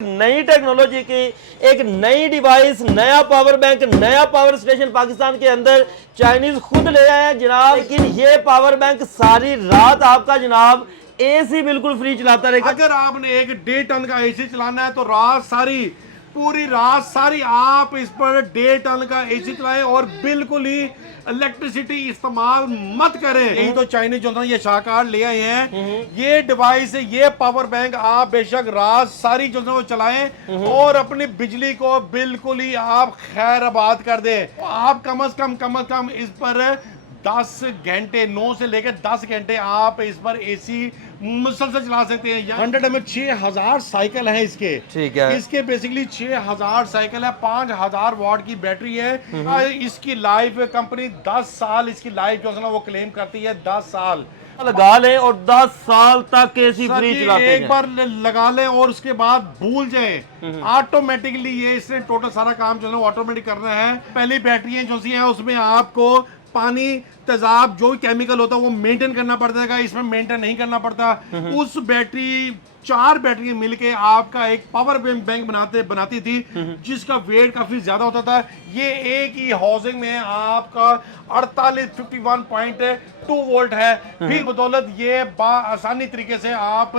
नई टेक्नोलॉजी की एक नई डिवाइस, नया पावर बैंक, नया पावर स्टेशन पाकिस्तान के अंदर चाइनीज खुद ले आए हैं जनाब। लेकिन ये पावर बैंक सारी रात आपका जनाब एसी बिल्कुल फ्री चलाता रहेगा। अगर आपने 1.5 टन का एसी चलाना है तो रात सारी, पूरी रात सारी आप इस पर 1.5 टन का एसी चलाएं और बिल्कुल ही इलेक्ट्रिसिटी इस्तेमाल मत करें। यही तो चाइनीज जो ये शाहकार ले आए हैं, ये डिवाइस, ये पावर बैंक आप बेशक रात सारी जो वो चलाएं और अपनी बिजली को बिल्कुल ही आप खैर आबाद कर दें। तो आप कम से कम इस पर 10 घंटे, 9 से लेकर 10 घंटे आप इस पर एसी मुसलसल चला सकते हैं। 100 में 6000 साइकिल है इसके। ठीक है। इसके बेसिकली 6000 साइकिल है, 5000 वाट की बैटरी है। इसकी लाइफ कंपनी 10 साल इसकी लाइफ जो है ना वो क्लेम करती है, 10 साल लगा लें और 10 साल तक एसी फ्री चलाते हैं। एक बार लगा लें और उसके बाद भूल जाएं। ऑटोमेटिकली ये इसने टोटल सारा काम जो है ऑटोमेटिक करना है। पहली बैटरी जो सी है उसमें आपको पानी, तेजाब, जो केमिकल होता है वो मेंटेन करना पड़ता है, इसमें मेंटेन नहीं करना पड़ता। उस बैटरी, 4 बैटरी मिलके आपका एक पावर बैंक बनाती थी जिसका वेट काफी ज्यादा होता था। ये एक ही हाउसिंग में आपका 51.2 वोल्ट है। फिर बदौलत ये आसानी तरीके से आप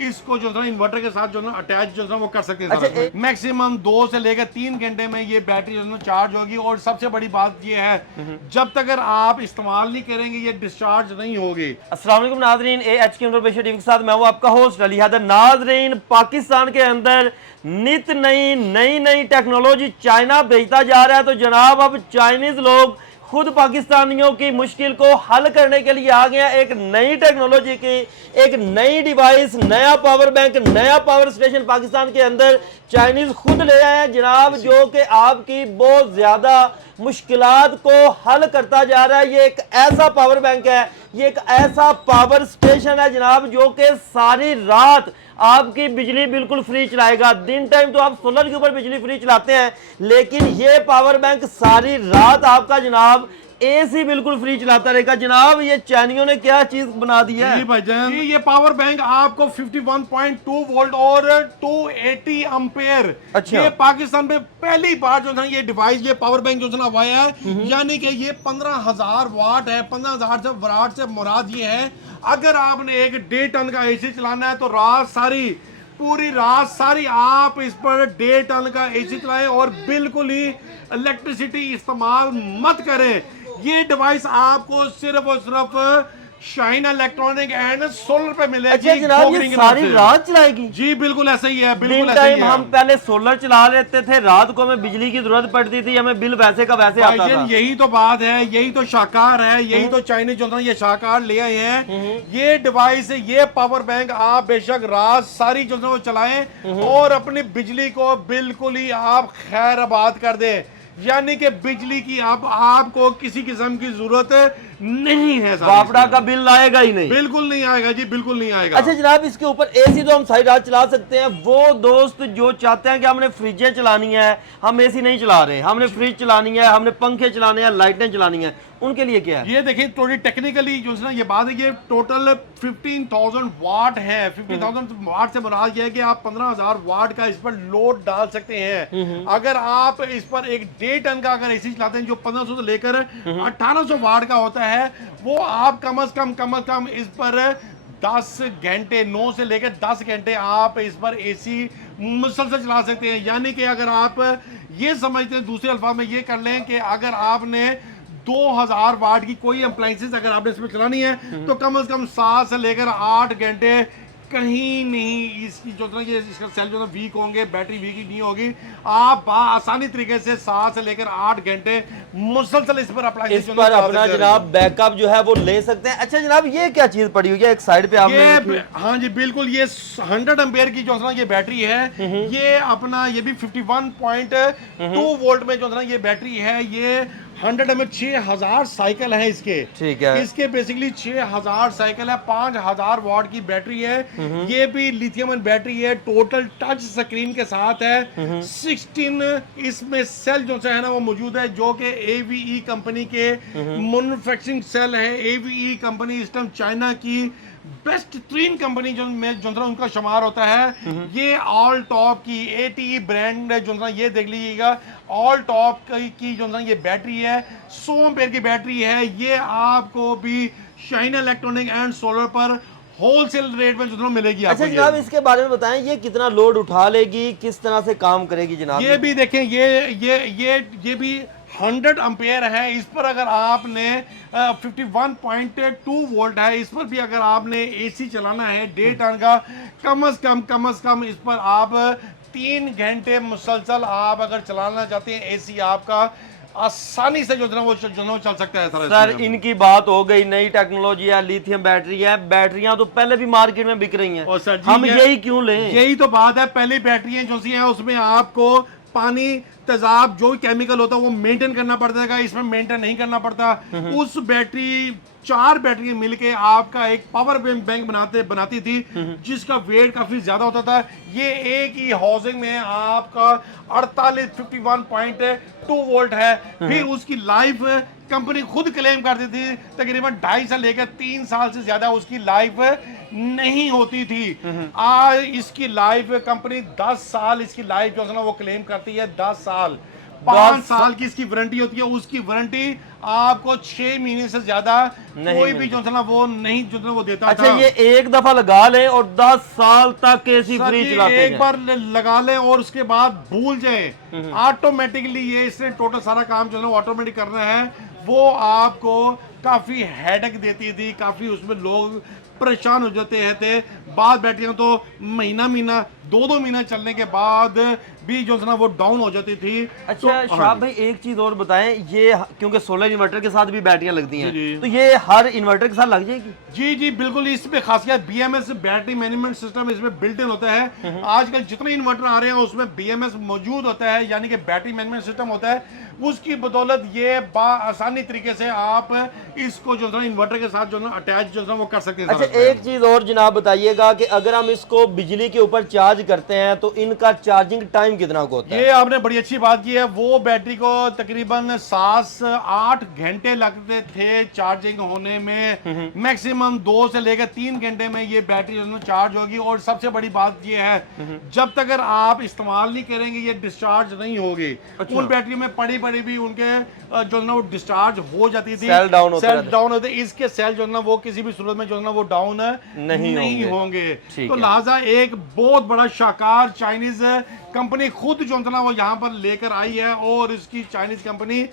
इसको जो है इन्वर्टर के साथ जो है अटैच जो है वो कर सकते हैं। अच्छा, मैक्सिमम 2 से लेकर 3 घंटे में ये बैटरी जो है चार्ज होगी। और सबसे बड़ी बात ये है, जब तक आप इस्तेमाल नहीं करेंगे ये डिस्चार्ज नहीं होगी। अस्सलाम वालेकुम नाज़रीन, AH की टीवी के साथ मैं हूं आपका होस्ट अली हैदर। नाज़रीन, पाकिस्तान के अंदर नित नई टेक्नोलॉजी चाइना भेजता जा रहा है, तो जनाब अब चाइनीज लोग खुद पाकिस्तानियों की मुश्किल को हल करने के लिए आ गया। एक नई टेक्नोलॉजी की एक नई डिवाइस, नया पावर बैंक, नया पावर स्टेशन पाकिस्तान के अंदर चाइनीज खुद ले आए हैं जनाब, जो कि आपकी बहुत ज्यादा मुश्किलात को हल करता जा रहा है। ये एक ऐसा पावर बैंक है, ये एक ऐसा पावर स्टेशन है जनाब, जो कि सारी रात आपकी बिजली बिल्कुल फ्री चलाएगा। दिन टाइम तो आप सोलर के ऊपर बिजली फ्री चलाते हैं, लेकिन ये पावर बैंक सारी रात आपका जनाब एसी बिल्कुल फ्री चलाता रहेगा। जनाब, ये चाइनियों ने क्या चीज बना दी है? जी भाईजान, ये पावर बैंक आपको 51.2 वोल्ट और 280 एम्पेयर। अच्छा। ये पाकिस्तान में पहली बार जो है ये डिवाइस, ये पावर बैंक जो है आया है। यानी कि ये 15,000 वाट है। 15,000 से वाट से मुराद ये है, अगर आपने 1.5 टन का एसी चलाना है तो रात सारी, पूरी रात सारी आप इस पर 1.5 टन का एसी चलाएं और बिल्कुल ही इलेक्ट्रिसिटी इस्तेमाल मत करें। ये डिवाइस आपको सिर्फ और सिर्फ शाइन इलेक्ट्रॉनिक एंड सोलर पे मिलेगी। अच्छा जनाब, ये सारी रात चलाएगी? जी बिल्कुल ऐसा ही है, बिल्कुल दिन ऐसा ही टाइम है। हम पहले सोलर चला लेते थे, रात को हमें बिजली की जरूरत पड़ती थी, हमें बिल वैसे का वैसे आता था। यही तो बात है, यही तो शाहकार है, यही तो चाइनीज जो है ये शाहकार ले आए हैं। ये डिवाइस, ये पावर बैंक आप बेशक रात सारी जो है वो चलाएं और अपनी बिजली को बिल्कुल ही आप खैर आबाद कर दें। यानी कि बिजली की आपको किसी किस्म की जरूरत नहीं है। बापड़ा का बिल आएगा ही नहीं, बिल्कुल नहीं आएगा जी, बिल्कुल नहीं आएगा। अच्छा जनाब, इसके ऊपर एसी तो हम सारी रात चला सकते हैं। वो दोस्त जो चाहते हैं कि हमने फ्रिजें चलानी है, हम एसी नहीं चला रहे, हमने फ्रिज चलानी है, हमने पंखे चलाने हैं, लाइटें चलानी है, उनके लिए क्या है? ये देखिए थोड़ी टेक्निकली जो है ना ये बात है, ये टोटल 15,000 वाट है। 15,000 वाट से मुराद ये है कि आप 15,000 वाट का इस पर लोड डाल सकते हैं। अगर आप इस पर 1.5 टन का अगर एसी चलाते हैं जो 1500 से लेकर 1800 वाट का होता है, वो आप कम से कम इस पर 10 घंटे, 9 से लेकर 10 घंटे आप इस पर एसी मुसलसल चला सकते हैं। यानी कि अगर आप ये समझते हैं, दूसरे अल्फाज में ये कर लें कि अगर आपने 2000 वाट की कोई अप्लायंसेस अगर आपने इसमें चलानी है तो कम से कम 7 से लेकर 8 घंटे कहीं नहीं इसकी जो है ये इसका सेल जो है वीक होंगे, बैटरी वीक नहीं होगी। आप आसानी तरीके से 7 से लेकर 8 घंटे मुसलसल इस पर अपना जनाब बैकअप जो है वो ले सकते हैं। अच्छा जनाब, ये क्या चीज पड़ी हुई है एक साइड पे आपने? हाँ जी बिल्कुल, ये 100 एम्पेयर की जो है ना ये बैटरी है। ये अपना ये भी 51.2 वोल्ट में जो है ना ये बैटरी है। ये 100 में 6000 साइकिल है इसके। ठीक है। इसके बेसिकली 6000 साइकिल है, 5000 वाट की बैटरी है। ये भी लिथियम बैटरी है, टोटल टच स्क्रीन के साथ है। 16 इसमें सेल जो है ना वो मौजूद है, जो कि AVE कंपनी के मैन्युफैक्चरिंग सेल है। AVE कंपनी इस टाइम चाइना की बेस्ट 3 कंपनी जो में जो ना उनका शुमार होता है। ये ऑल टॉप की ATE ब्रांड जो ना ये देख लीजिएगा, ऑल टॉप की जो ना ये बैटरी है 100 एम्पेयर की बैटरी है। ये आपको भी शाइन इलेक्ट्रॉनिक एंड सोलर पर होलसेल रेट में जो ना मिलेगी आपको। अच्छा जनाब, इसके बारे में बताएं, ये कितना लोड उठा लेगी, किस तरह से काम करेगी जनाब? ये भी देखें, ये भी 100 एम्पेयर है। इस पर अगर आपने 51.2 वोल्ट है, इस पर भी अगर आपने AC चलाना है 1.5 टन का, कम से कम इस पर आप 3 घंटे मुसलसल आप अगर चलाना चाहते हैं AC, आपका आसानी से जो है वो चल सकता है सर। इनकी बात हो गई, नई टेक्नोलॉजी है, लिथियम बैटरी है। बैटरियां तो पहले भी मार्केट में बिक रही हैं, सर जी, हम यही क्यों लें? यही तो बात है। पहली बैटरियां जो सी है उसमें आपको पानी, तेजाब, जो भी केमिकल होता है वो मेंटेन करना पड़ता है, इसमें मेंटेन नहीं करना पड़ता। उस बैटरी 4 बैटरी मिलके आपका एक पावर बैंक बनाती थी, जिसका वेट काफी ज्यादा होता था। ये एक ही हाउसिंग में आपका 51.2 वोल्ट है। फिर उसकी लाइफ कंपनी खुद क्लेम करती थी तकरीबन 2.5 से लेकर 3 साल से ज्यादा उसकी लाइफ नहीं होती थी। आज इसकी लाइफ कंपनी 10 साल इसकी लाइफ जो है ना वो क्लेम करती है। 10 साल 5 साल की इसकी वारंटी होती है। उसकी वारंटी आपको 6 महीने से ज्यादा कोई भी जो है ना वो नहीं जो है ना वो देता अच्छा था। ये एक दफा लगा लें और 10 साल तक AC फ्री चलाते एक बार लगा लें और उसके बाद भूल जाए, ऑटोमेटिकली ये इसने टोटल सारा काम जो है ना ऑटोमेटिक करना है। वो आपको काफी हेडेक देती थी, काफी उसमें लोग परेशान हो जाते थे। बाद बैटरियां तो महीना 2 महीना चलने के बाद भी जो है ना वो डाउन हो जाती थी। अच्छा तो शाह भाई एक चीज और बताएं, ये क्योंकि सोलर इन्वर्टर के साथ भी बैटरियां लगती हैं, जी। तो ये हर इन्वर्टर के साथ लग जाएगी? जी बिल्कुल। इसमें खासियत BMS बैटरी मैनेजमेंट सिस्टम इसमें बिल्ट इन होता है। आजकल जितने इन्वर्टर आ रहे हैं उसमें BMS मौजूद होता है, यानी कि बैटरी मैनेजमेंट सिस्टम होता है। उसकी बदौलत ये आसानी तरीके से आप इसको जो है इन्वर्टर के साथ जो है अटैच जो है वो कर सकते हैं। अच्छा एक चीज और जनाब बताइएगा कि अगर हम इसको बिजली के ऊपर चार्ज करते हैं तो इनका चार्जिंग टाइम कितना होता है? ये आपने बड़ी अच्छी बात की है। वो बैटरी को तकरीबन 7 से 8 घंटे लगते थे चार्जिंग होने में। मैक्सिमम 2 से लेकर 3 घंटे में ये बैटरी चार्ज होगी। और सबसे बड़ी बात ये है, जब तक अगर आप इस्तेमाल नहीं करेंगे ये डिस्चार्ज नहीं होगी। अच्छा। उन बैटरी में पड़ी भी उनके जो है ना वो डिस्चार्ज हो जाती थी, सेल डाउन होते। इसके सेल जो है ना वो किसी भी सूरत में जो है ना वो डाउन नहीं होंगे। तो लिहाजा एक बहुत बड़ा शाकार चाइनीज कंपनी खुद जो है ना वो यहाँ पर लेकर आई है और इसकी चाइनीज कंपनी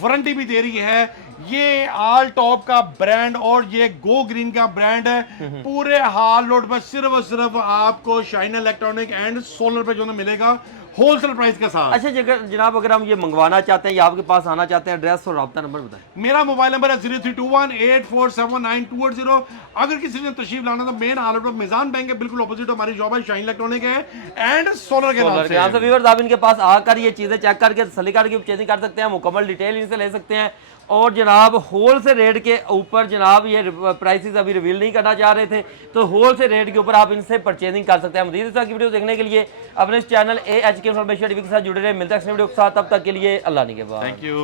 वारंटी भी दे रही है। ये ऑल टॉप का ब्रांड और ये गो ग्रीन का ब्रांड है। पूरे हाल लोड पर सिर्फ और सिर्फ आपको शाइन इलेक्ट्रॉनिक एंड सोलर पे जो है मिलेगा होलसेल प्राइस के साथ। अच्छा जनाब, अगर हम ये मंगवाना चाहते हैं या आपके पास आना चाहते हैं, एड्रेस और राब्ता नंबर बताएं। मेरा मोबाइल नंबर है 03218479 अगर किसी ने तशरीफ लाना तो मेन हाल रोड मिजान बैंक है, बिल्कुल ऑपोजिट हमारी शॉप है, शाइन इलेक्ट्रॉनिक है एंड सोलर के नाम से। व्यूअर्स आप इनके पास आकर ये चीजें चेक करके तसल्ली करके परचेजिंग कर सकते हैं, मुकम्मल डिटेल इनसे ले सकते हैं। और जनाब होल से रेट के ऊपर जनाब ये प्राइसेस अभी रिवील नहीं करना चाह रहे थे, तो होल से रेट के ऊपर आप इनसे परचेजिंग कर सकते हैं। मज़ीद इस तरह की वीडियो देखने के लिए अपने इस चैनल AHK इन्फॉर्मेशन टीवी के साथ जुड़े रहे। मिलते हैं नेक्स्ट वीडियो के साथ, तब तक के लिए अल्लाह निगहबान। Thank you.